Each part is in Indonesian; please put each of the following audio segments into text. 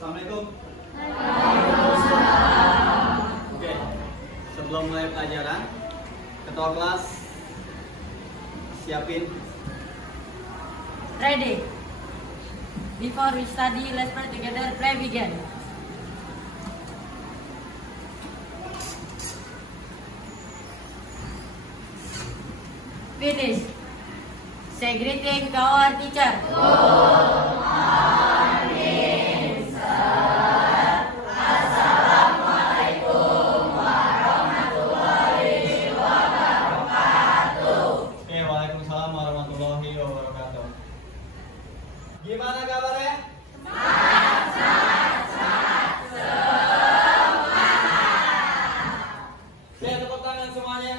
Assalamualaikum. Oke, sebelum mulai pelajaran, ketua kelas siapin. Ready. Before we study, let's pray together. Play begin. Finish. Say greeting to our teacher. Oke, waalaikumsalam warahmatullahi wabarakatuh. Gimana kabarnya? Oke, tepuk tangan semuanya.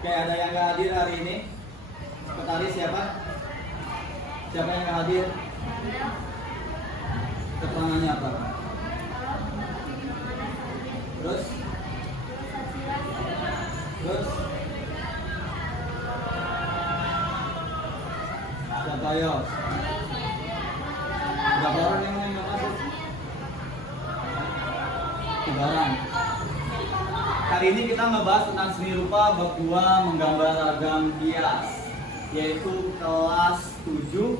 Oke, ada yang nggak hadir hari ini? Sekretaris siapa? Siapa yang nggak hadir? Keterangannya apa? Terus? Siapa ya? Berapa orang yang mau masuk? 3 orang. Hari ini kita ngebahas tentang seni rupa bab 2 menggambar ragam hias, yaitu kelas 7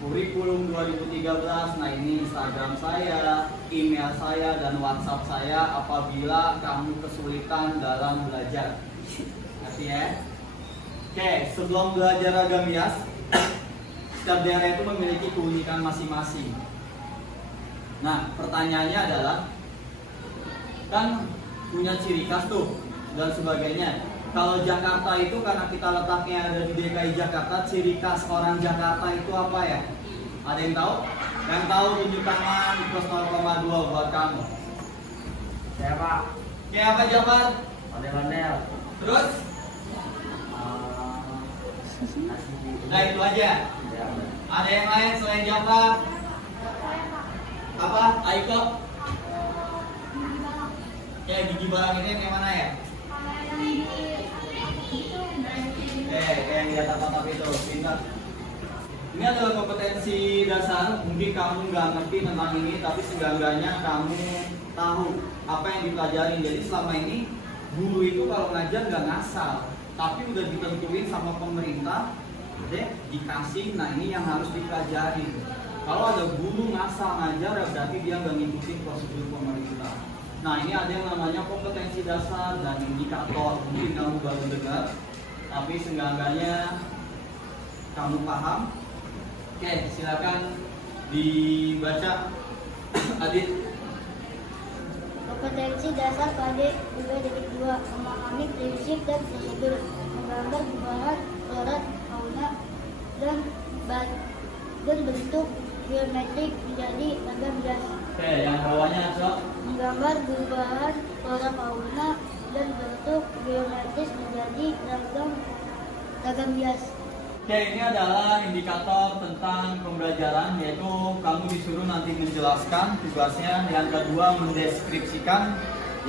kurikulum 2013. Nah, ini Instagram saya, email saya, dan WhatsApp saya apabila kamu kesulitan dalam belajar. Ngerti ya? Oke, sebelum belajar ragam hias, setiap daerah itu memiliki keunikan masing-masing. Nah, pertanyaannya adalah, kan punya ciri khas tuh dan sebagainya. Kalau Jakarta itu karena kita letaknya ada di DKI Jakarta, ciri khas orang Jakarta itu apa ya? Ada yang tahu? Yang tahu tunjuk tangan plus 0,2 buat kamu. Siapa? Kayak apa Jabar? Ondel-ondel. Terus? Nah itu aja. Ya. Ada yang lain selain Jabar? Apa? Aiko? Kayak gigi barang ini yang mana ya? Kayak yang di atas kotak itu, pintar. Ini adalah kompetensi dasar. Mungkin kamu nggak ngerti tentang ini, tapi seenggaknya kamu tahu apa yang dipelajari. Jadi selama ini guru itu kalau ngajar nggak ngasal, tapi udah ditentuin sama pemerintah, deh dikasih. Nah ini yang harus dipelajari. Kalau ada guru ngasal ngajar, ya berarti dia nggak ngikutin prosedur pemerintah. Nah ini ada yang namanya kompetensi dasar dan indikator. Mungkin kamu baru dengar, tapi seenggaknya kamu paham. Oke, silakan dibaca, Adit. Kompetensi dasar pada UB-2 memahami prinsip dan prosedur menggambar gubahan, coret, fauna, dan bentuk geometrik menjadi ragam hias. Oke, yang bawahnya Cok. Menggambar gubahan, flora, fauna, dan bentuk geometris menjadi ragam hias. Oke, ini adalah indikator tentang pembelajaran, yaitu kamu disuruh nanti menjelaskan tugasnya. Yang kedua, mendeskripsikan.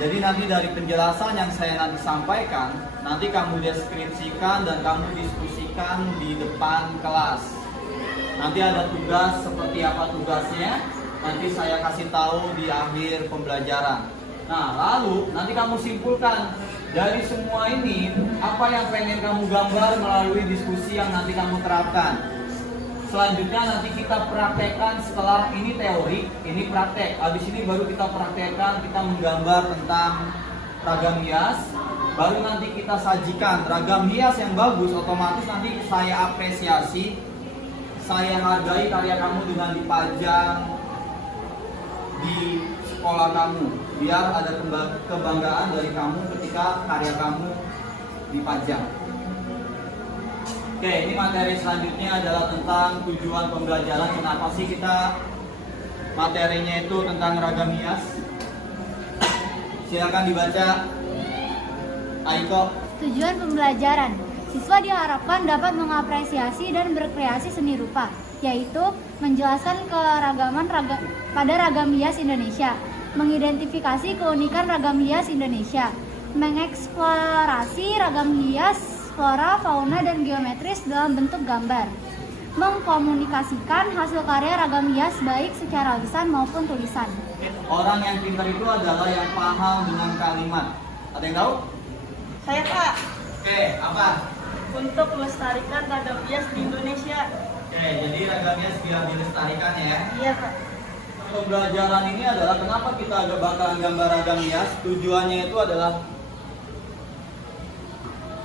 Jadi nanti dari penjelasan yang saya nanti sampaikan, nanti kamu deskripsikan dan kamu diskusikan di depan kelas. Nanti ada tugas, seperti apa tugasnya, nanti saya kasih tahu di akhir pembelajaran. Nah, lalu nanti kamu simpulkan dari semua ini apa yang pengen kamu gambar melalui diskusi yang nanti kamu terapkan. Selanjutnya nanti kita praktekkan. Setelah ini teori, ini praktek. Habis ini baru kita praktekkan, kita menggambar tentang ragam hias. Baru nanti kita sajikan ragam hias yang bagus, otomatis nanti saya apresiasi, saya hargai karya kamu dengan dipajang di sekolah kamu, biar ada kebanggaan dari kamu ketika karya kamu dipajang. Oke, ini materi selanjutnya adalah tentang tujuan pembelajaran. Kenapa sih kita materinya itu tentang ragam hias? Silakan dibaca, Aiko. Tujuan pembelajaran. Siswa diharapkan dapat mengapresiasi dan berkreasi seni rupa, yaitu menjelaskan keragaman pada ragam hias Indonesia, mengidentifikasi keunikan ragam hias Indonesia, mengeksplorasi ragam hias flora, fauna, dan geometris dalam bentuk gambar. Mengkomunikasikan hasil karya ragam hias baik secara lisan maupun tulisan. Orang yang pintar itu adalah yang paham dengan kalimat. Ada yang tahu? Saya Pak, Oke, apa? untuk melestarikan ragam hias di Indonesia. Oke, jadi ragam hias biar dilestarikan ya. Iya Pak. Pembelajaran ini adalah kenapa kita bakalan gambar ragam hias. Tujuannya itu adalah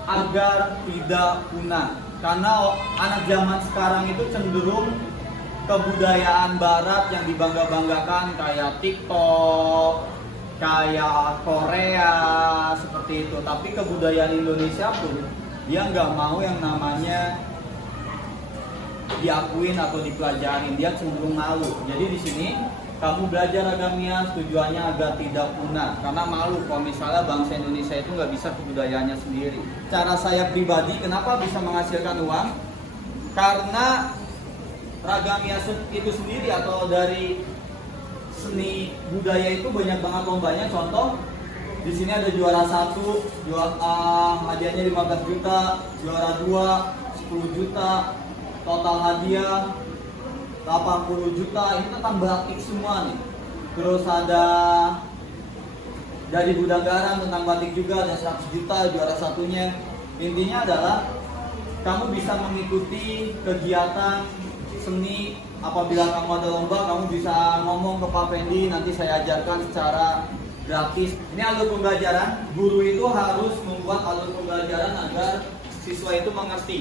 agar tidak punah. Karena anak zaman sekarang itu cenderung kebudayaan barat yang dibangga-banggakan kayak TikTok, kayak Korea, seperti itu. Tapi kebudayaan Indonesia pun dia nggak mau yang namanya diakuin atau dipelajarin, dia cenderung malu. Jadi di sini kamu belajar ragam hias tujuannya agar tidak punah, karena malu kalau misalnya bangsa Indonesia itu nggak bisa kebudayaannya sendiri. Cara saya pribadi kenapa bisa menghasilkan uang? Karena ragam hias itu sendiri atau dari seni budaya itu banyak banget lombanya. Contoh di sini ada juara 1, hadiahnya 15 juta, juara 2 10 juta, total hadiah 80 juta. Ini tentang batik semua nih. Terus ada dari gudang garam tentang batik juga, ada 100 juta juara satunya. Intinya adalah kamu bisa mengikuti kegiatan seni. Apabila kamu ada lomba, kamu bisa ngomong ke Pak Pendi, nanti saya ajarkan secara gratis. Ini alur pembelajaran. Guru itu harus membuat alur pembelajaran agar siswa itu mengerti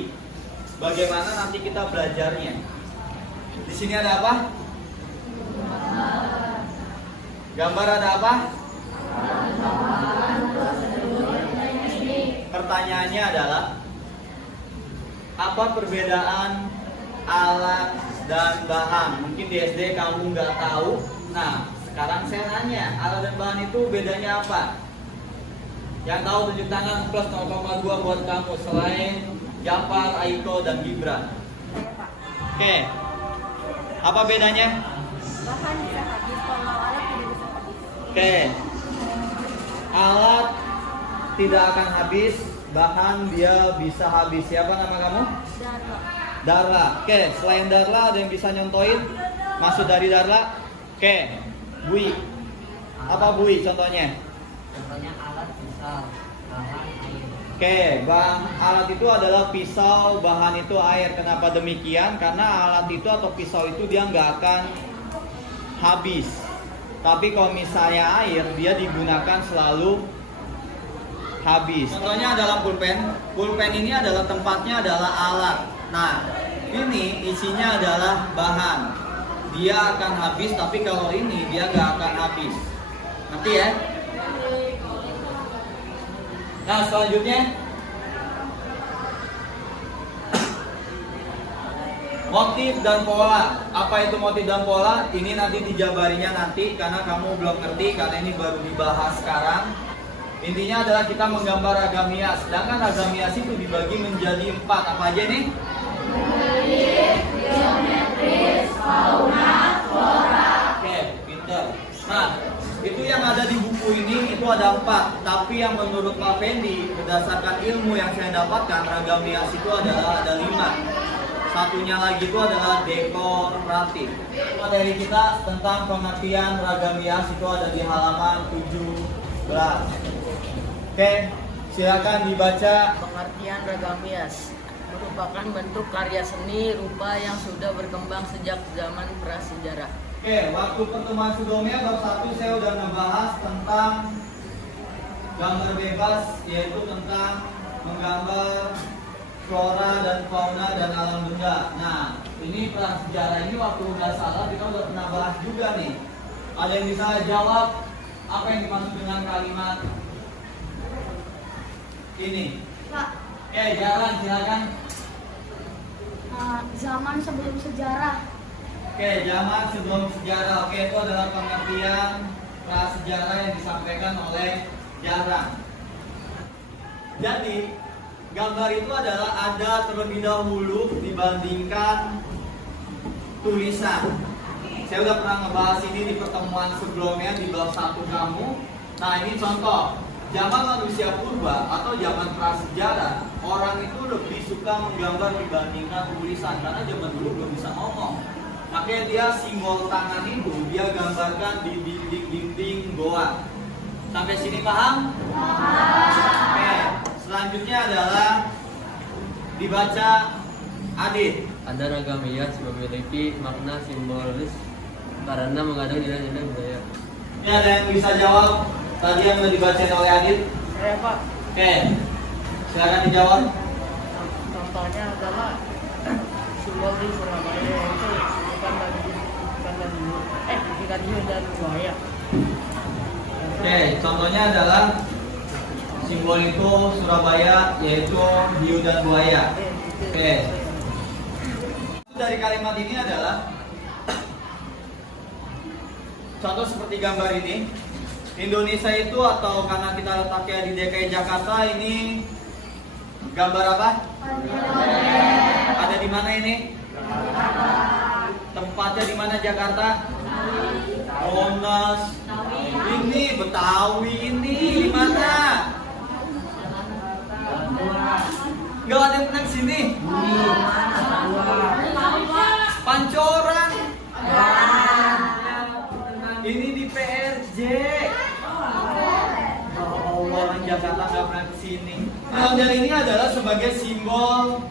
bagaimana nanti kita belajarnya. Di sini ada apa? Gambar ada apa? Pertanyaannya adalah apa perbedaan alat dan bahan? Mungkin di SD kamu nggak tahu. Nah, sekarang saya nanya, alat dan bahan itu bedanya apa? Yang tahu tunjuk tangan, plus 0,2 buat kamu selain Jafar, Aiko, dan Gibran. Oke. Apa bedanya? Bahan bisa habis, kalau alat tidak bisa habis. Oke. Alat tidak akan habis, bahan dia bisa habis. Siapa nama kamu? Darla. Darla. Oke, selain Darla ada yang bisa nyontoin? Maksud dari Darla? Oke. Bui. Apa Bui contohnya? Contohnya alat pisau, bahan air. Oke, alat itu adalah pisau, bahan itu air. Kenapa demikian? Karena alat itu atau pisau itu dia nggak akan habis. Tapi kalau misalnya air, dia digunakan selalu habis. Contohnya adalah pulpen. Pulpen ini adalah tempatnya adalah alat. Nah, ini isinya adalah bahan. Dia akan habis, tapi kalau ini dia nggak akan habis. Nanti ya. Nah, selanjutnya motif dan pola. Apa itu motif dan pola? Ini nanti dijabarinya nanti karena kamu belum ngerti, karena ini baru dibahas sekarang. Intinya adalah kita menggambar ragam hias. Sedangkan ragam hias itu dibagi menjadi 4. Apa aja nih? Geometris, fauna, flora. Oke, pinter. Nah, itu yang ada di buku ini itu ada 4. Tapi yang menurut Pak Fendi, berdasarkan ilmu yang saya dapatkan, ragam hias itu ada 5. Satunya lagi itu adalah dekoratif. Materi kita tentang pengertian ragam hias itu ada di halaman 17. Oke, silakan dibaca. Pengertian ragam hias merupakan bentuk karya seni rupa yang sudah berkembang sejak zaman prasejarah. Oke, waktu pertemuan sebelumnya bab 1 saya udah ngebahas tentang gambar bebas, yaitu tentang menggambar flora dan fauna dan alam benda. Nah, ini prasejarah ini waktu nggak salah kita udah pernah bahas juga nih. Ada yang bisa jawab apa yang dimaksud dengan kalimat ini? Pak, Oke, jalan silakan. zaman sebelum sejarah. Oke, zaman sebelum sejarah. Oke, itu adalah pengertian prasejarah yang disampaikan oleh Jarang. Jadi, gambar itu adalah ada terlebih dahulu dibandingkan tulisan. Saya udah pernah ngebahas ini di pertemuan sebelumnya di bab 1 kamu. Nah, ini contoh. zaman manusia purba atau zaman prasejarah, orang itu lebih suka menggambar dibandingkan tulisan karena zaman dulu belum bisa ngomong. Makanya dia simbol tangan itu dia gambarkan di dinding goa. Sampai sini paham? Oke, selanjutnya adalah dibaca Adit. Ada ragam hias memiliki makna simbolis karena mengandung nilai-nilai budaya. Ini ada yang bisa jawab tadi yang sudah dibacain oleh Adit? Saya Pak, Oke, silakan dijawab. contohnya adalah simbol di Surabaya yaitu ikan hiu dan buaya. Oke, contohnya adalah simbol itu Surabaya yaitu hiu dan buaya. Oke. Dari kalimat ini adalah contoh seperti gambar ini. Indonesia itu atau karena kita letaknya di DKI Jakarta ini gambar apa? Ada di mana ini? Tempatnya di mana Jakarta? Monas. Ini Betawi ini di mana? Gak ada yang menang sini. Pancoran. Ini di PRJ. Allah, orang Jakarta nggak pernah kesini. Ondel ini adalah sebagai simbol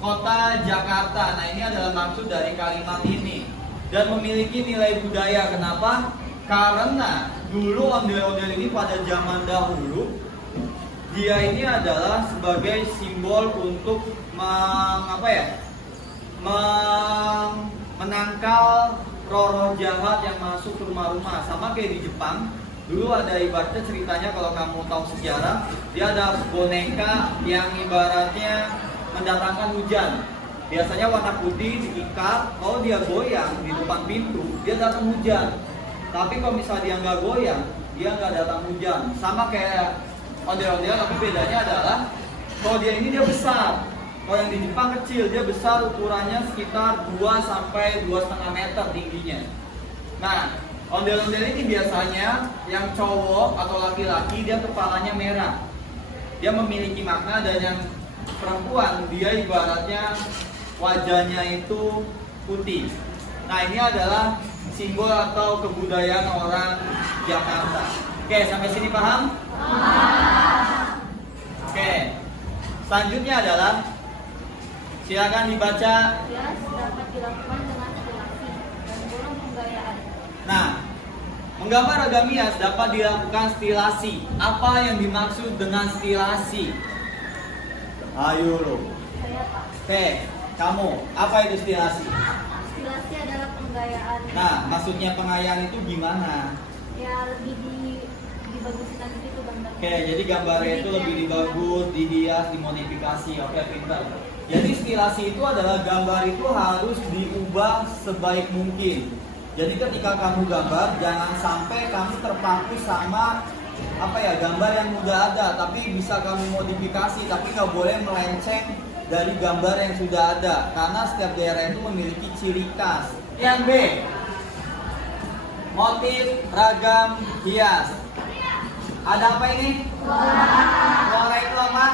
kota Jakarta. Nah, ini adalah maksud dari kalimat ini dan memiliki nilai budaya. Kenapa? Karena dulu ondel-ondel ini pada zaman dahulu dia ini adalah sebagai simbol untuk menangkal roh-roh jahat yang masuk ke rumah-rumah. Sama kayak di Jepang. Dulu ada ibaratnya ceritanya kalau kamu tahu sejarah, dia ada boneka yang ibaratnya mendatangkan hujan. Biasanya warna putih diikat, kalau dia goyang di depan pintu, dia datang hujan. Tapi kalau misalnya dia nggak goyang, dia nggak datang hujan. Sama kayak ondel-ondel, tapi bedanya adalah kalau dia ini dia besar. Kalau yang di Jepang kecil, dia besar, ukurannya sekitar 2 sampai 2,5 meter tingginya. Nah, ondel-ondel ini biasanya yang cowok atau laki-laki dia kepalanya merah. Dia memiliki makna, dan yang perempuan dia ibaratnya wajahnya itu putih. Nah, ini adalah simbol atau kebudayaan orang Jakarta. Oke, sampai sini paham? Oke. Selanjutnya adalah silakan dibaca. Hias dapat dilakukan dengan stilasi dan burung penggayaan. Nah, menggambar ragam hias dapat dilakukan stilasi. Apa yang dimaksud dengan stilasi? Ayo lo. Saya Pak. Oke, kamu, apa itu stilasi? Stilasi adalah penggayaan. Nah, maksudnya pengayaan itu gimana? Ya lebih dibaguskan gitu gambar. Oke, jadi gambarnya itu lebih dibagus, dihias, dimodifikasi. Oke, pintar. Jadi stilasi itu adalah gambar itu harus diubah sebaik mungkin. Jadi ketika kamu gambar, jangan sampai kamu terpaku sama gambar yang udah ada, tapi bisa kamu modifikasi, tapi nggak boleh melenceng dari gambar yang sudah ada, karena setiap daerah itu memiliki ciri khas. Yang B, motif ragam hias. Ada apa ini? Flora itu apa?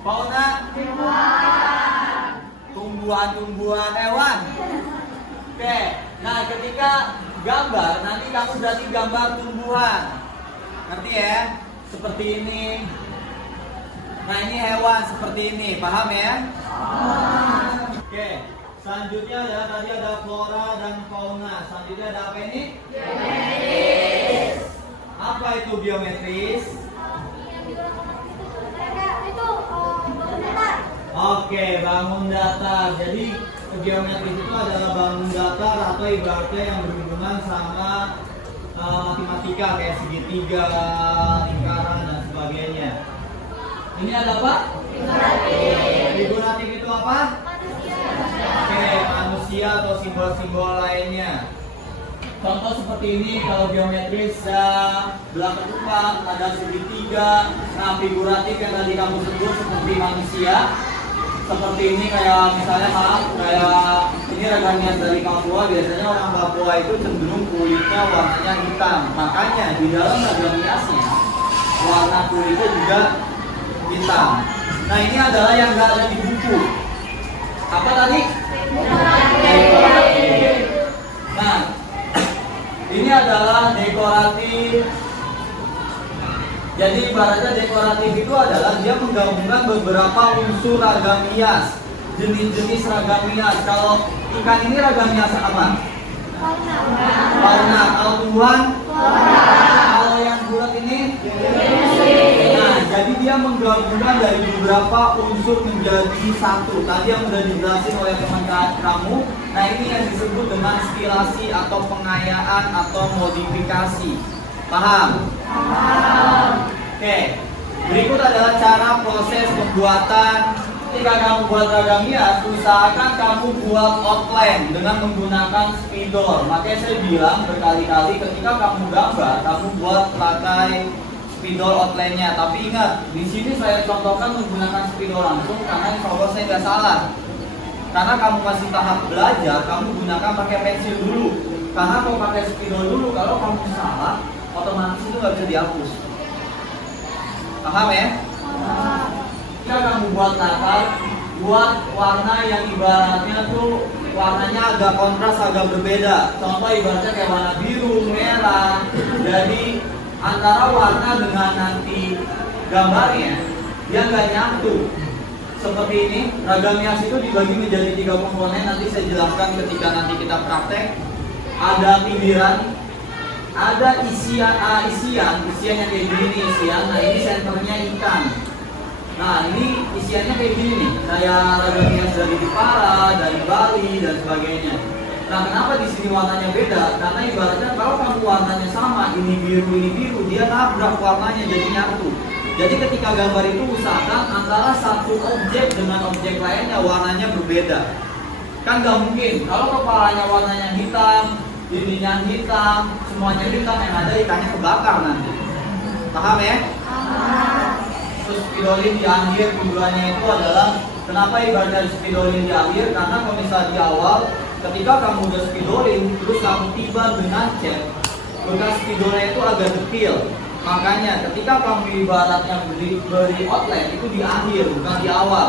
Fauna? Tumbuhan-tumbuhan hewan. Oke, nah ketika gambar, nanti kamu berarti gambar tumbuhan. Ngerti ya? Seperti ini. Nah, ini hewan seperti ini, paham ya? Oke, selanjutnya adalah tadi ada flora dan fauna. Selanjutnya ada apa ini? Biometris. Apa itu biometris? Oke, bangun datar. Jadi geometris itu adalah bangun datar atau ibaratnya yang berhubungan sama matematika kayak segitiga, lingkaran dan sebagainya. Ini ada apa? Figuratif itu apa? Oke, manusia atau simbol-simbol lainnya. Contoh seperti ini, kalau geometris belah ketupat, ada segitiga. Nah, figuratif yang tadi kamu sebut seperti manusia. seperti ini, kayak misalnya kayak ini ragam hias dari Papua. Biasanya orang Papua itu cenderung kulitnya warnanya hitam, makanya di dalam ragam hiasnya warna kulitnya juga hitam. Nah, ini adalah yang nggak ada di buku. Apa tadi? Dekoratif. Nah, ini adalah dekoratif. Jadi ibaratnya dekoratif itu adalah dia menggabungkan beberapa unsur ragam hias, jenis-jenis ragam hias. Kalau ikan ini ragam hias apa? Warna. Kalau tumbuhan? Kalau yang bulat ini? Nah, jadi dia menggabungkan dari beberapa unsur menjadi satu. Tadi yang sudah dijelasin oleh teman kamu. Nah, ini yang disebut dengan stilasi atau pengayaan atau modifikasi. Paham? Oke. Berikut adalah cara proses pembuatan. Ketika kamu buat ragam hias, usahakan kamu buat outline dengan menggunakan spidol. Makanya saya bilang berkali-kali ketika kamu gambar, kamu buat pakai spidol outline-nya. Tapi ingat, di sini saya contohkan menggunakan spidol langsung karena insya Allah saya nggak salah. Karena kamu masih tahap belajar, kamu gunakan pakai pensil dulu. Karena kalau pakai spidol dulu, kalau kamu salah, otomatis itu nggak bisa dihapus. Paham ya? Jika kamu buat latar, buat warna yang ibaratnya tuh warnanya agak kontras, agak berbeda. Contoh ibaratnya kayak warna biru, merah. Jadi antara warna dengan nanti gambarnya dia nggak nyatu. Seperti ini, ragam hias itu dibagi menjadi 3 komponen. Nanti saya jelaskan ketika nanti kita praktek. Ada pinggiran, ada isian yang kayak gini nih isian. Nah, ini senternya ikan. Nah, ini isiannya kayak gini nih, kayak ragam hias dari Jepara, dari Bali dan sebagainya. Nah, kenapa di sini warnanya beda? Karena ibaratnya kalau kamu warnanya sama, ini biru, dia nabrak warnanya jadi nyatu. Jadi ketika gambar itu usahakan antara satu objek dengan objek lainnya warnanya berbeda. Kan nggak mungkin kalau kepalanya warnanya hitam, ininya hitam, semuanya hitam, yang ada ikannya kebakar nanti. Paham ya? Terus spidolin di akhir tujuannya itu adalah kenapa ibaratnya spidolin di akhir? Karena kalau misalnya di awal ketika kamu udah spidolin terus kamu tiba dengan cat, bekas spidolnya itu agak detail. Makanya ketika kamu ibaratnya beri outline itu di akhir bukan di awal.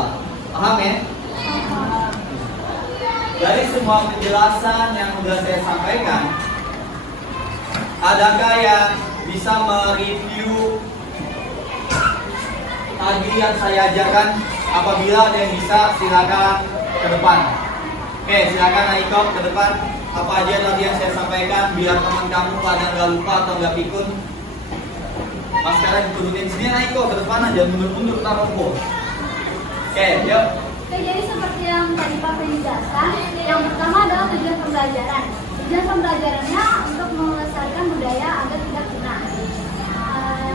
Paham ya? Dari semua penjelasan yang sudah saya sampaikan, adakah yang bisa mereview tadi yang saya ajarkan? Apabila ada yang bisa, silakan ke depan. Oke, silakan Aiko ke depan. Apa aja tadi yang saya sampaikan biar teman kamu pada nggak lupa atau nggak pikun. Mas sekarang diturunin sini Aiko ke depan aja, mundur-mundur taruh kok. Oke, yuk. Oke, jadi seperti yang tadi Pak Feni jelaskan, yang pertama adalah tujuan pembelajaran. Tujuan pembelajarannya untuk melestarikan budaya agar tidak punah.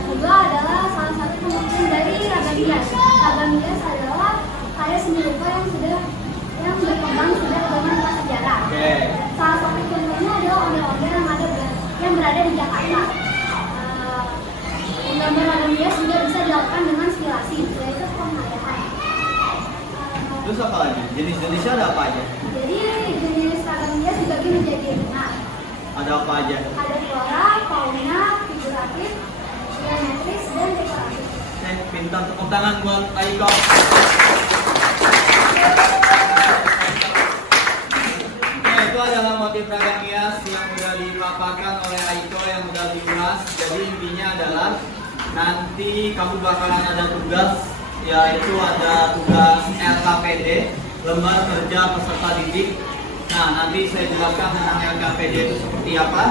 Kedua adalah salah satu pengertian dari ragam hias. Ragam hias adalah karya seni rupa yang berkembang sejak zaman prasejarah. Salah satu contohnya adalah ondel-ondel yang berada di Jakarta. Penggambar ragam hias juga bisa dilakukan dengan stilasi, yaitu pengayaan. Terus apa lagi? Jenis-jenisnya ada apa aja? Jadi jenis ragam hias dibagi menjadi 5. Ada apa aja? Ada flora, fauna, figuratif, geometris, dan dekoratif. Pintar, tepuk tangan buat Aiko. Nah, itu adalah motif ragam hias yang sudah dipaparkan oleh Aiko yang sudah dibahas. Jadi intinya adalah nanti kamu bakalan ada tugas, yaitu ada tugas LKPD, lembar kerja peserta didik. Nah, nanti saya jelaskan tentang LKPD itu seperti apa.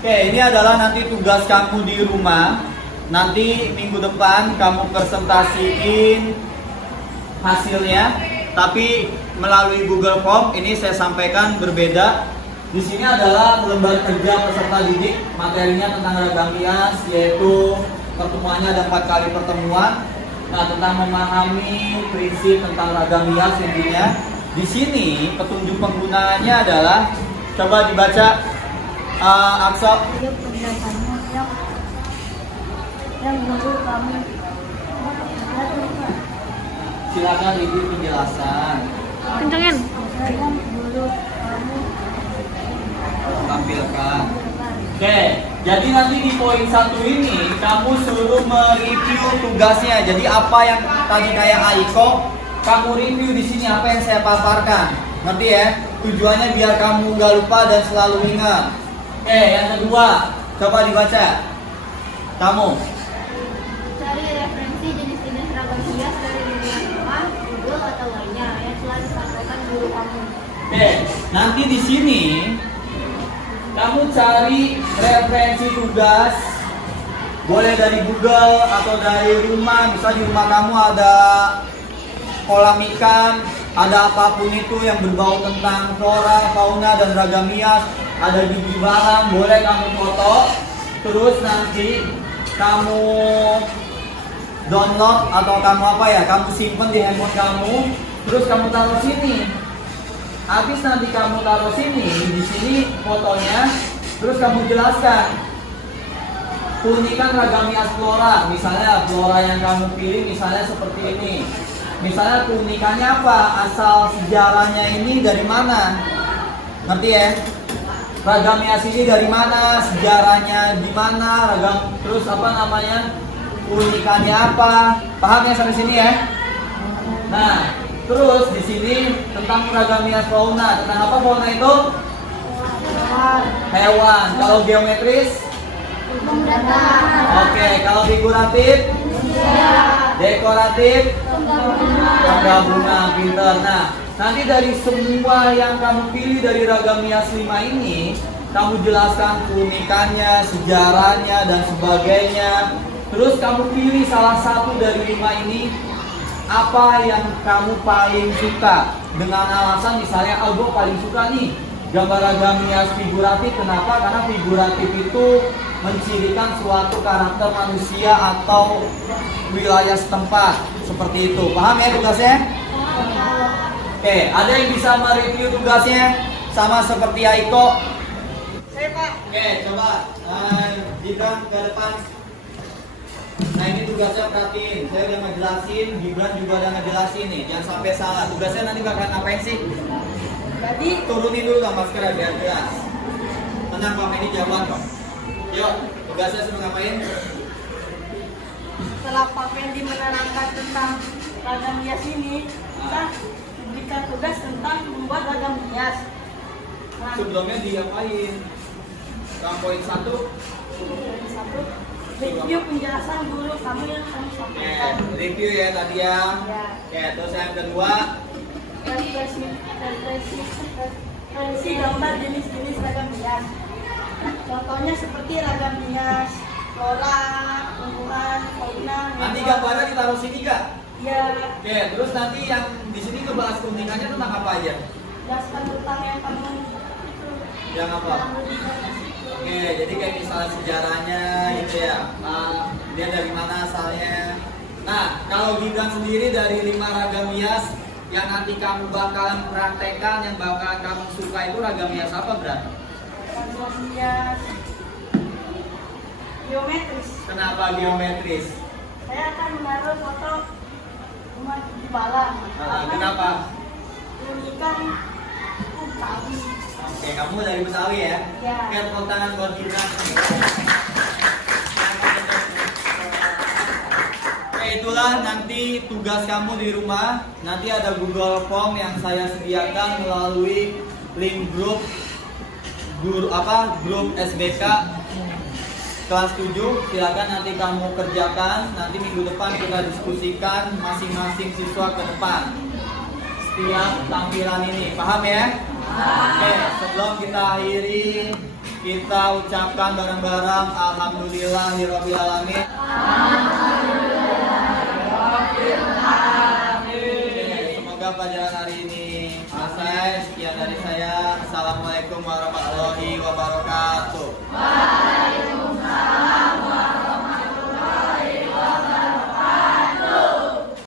Oke, ini adalah nanti tugas kamu di rumah. Nanti minggu depan kamu presentasiin hasilnya, tapi melalui Google Form. Ini saya sampaikan berbeda. Di sini adalah lembar kerja peserta didik, materinya tentang ragam hias, yaitu pertemuannya ada 4 kali pertemuan. Nah, tentang memahami prinsip tentang ragam hias intinya. Di sini petunjuk penggunaannya adalah coba dibaca Akso. Yang guru kami Silakan review penjelasan. Kencengin. seragam guru kamu Tampilkan. Oke, jadi nanti di poin 1 ini kamu suruh mereview tugasnya. Jadi apa yang tadi kayak Aiko, kamu review di sini apa yang saya paparkan. Ngerti ya? Tujuannya biar kamu gak lupa dan selalu ingat. Oke, yang kedua, coba dibaca. Kamu. cari referensi jenis-jenis seragam hias dari lingkungan sekolah, Google atau lainnya yang telah disampaikan guru kamu. Oke, nanti di sini kamu cari referensi tugas, boleh dari Google atau dari rumah. Misalnya di rumah kamu ada kolam ikan, ada apapun itu yang berbau tentang flora, fauna, dan ragam hias, ada biji barang, boleh kamu foto. Terus nanti kamu download atau kamu apa ya, kamu simpen di handphone kamu, terus kamu taruh sini. Habis nanti kamu taruh sini, di sini fotonya, terus kamu jelaskan keunikan ragam hias flora. Misalnya flora yang kamu pilih misalnya seperti ini. Misalnya keunikannya apa? Asal sejarahnya ini dari mana? Ngerti ya? Ragam hias ini dari mana? Sejarahnya di mana? Ragam terus apa namanya? Keunikannya apa? Paham ya sampai sini ya? Nah, terus di sini tentang ragam hias fauna. Tentang apa fauna itu? Hewan. Kalau geometris? Oke, kalau figuratif? Dekoratif? Tangga bunga, pinter. Nah, nanti dari semua yang kamu pilih dari ragam hias 5 ini, kamu jelaskan keunikannya, sejarahnya, dan sebagainya. Terus kamu pilih salah satu dari 5 ini, apa yang kamu paling suka. Dengan alasan misalnya, gue paling suka nih gambar ragam hias figuratif. Kenapa? Karena figuratif itu mencirikan suatu karakter manusia atau wilayah setempat. Seperti itu. Paham ya tugasnya? Oke, ada yang bisa mereview tugasnya sama seperti Aiko? Saya Pak. Oke, coba Gibran ke depan. Nah ini tugasnya perhatiin. Saya udah ngejelasin, Gibran juga udah ngejelasin nih. Jangan sampai salah. Tugasnya nanti bakal ngapain sih? Jadi Turunin dulu lah masker biar jelas. Tenang Pak Medi, jawab kok. Yuk, tugasnya suruh ngapain? setelah Pak Fendi menerangkan tentang ragam hias ini, kita diberikan tugas tentang membuat ragam hias. Nah, Sebelumnya diapain? Dalam poin 1. satu, review penjelasan guru kamu yang kamu sampaikan. Review ya tadi ya. Ya. Oke, terus yang kedua. Referensi gambar jenis-jenis ragam hias. Contohnya seperti ragam hias flora, tumbuhan, fauna. Nanti gambarnya ditaruh sini gak? Ya, Oke, terus nanti yang di sini ngebahas keunikannya tentang apa aja? jelaskan tentang yang kamu Yang apa? Oke, jadi kayak misalnya sejarahnya gitu ya. Dia dari mana asalnya. Nah, kalau Gibran sendiri dari 5 ragam hias yang nanti kamu bakalan praktekkan, yang bakalan kamu suka itu ragam hias apa, Bran? ragam hias geometris. Kenapa geometris? Saya akan menaruh foto rumah di Balang. Kenapa? Keunikan Betawi. Oke, kamu dari Betawi ya? Ya. Oke, tepuk tangan buat Gibran. Oke, itulah nanti tugas kamu di rumah. Nanti ada Google Form yang saya sediakan melalui link grup grup SBK kelas 7. Silakan nanti kamu kerjakan. Nanti minggu depan kita diskusikan masing-masing siswa ke depan setiap tampilan ini. Paham ya? Oke, sebelum kita akhiri, kita ucapkan bareng-bareng alhamdulillahirabbil alamin. Semoga pelajaran hari ini selesai. Sekian dari saya. Assalamualaikum warahmatullahi wabarakatuh.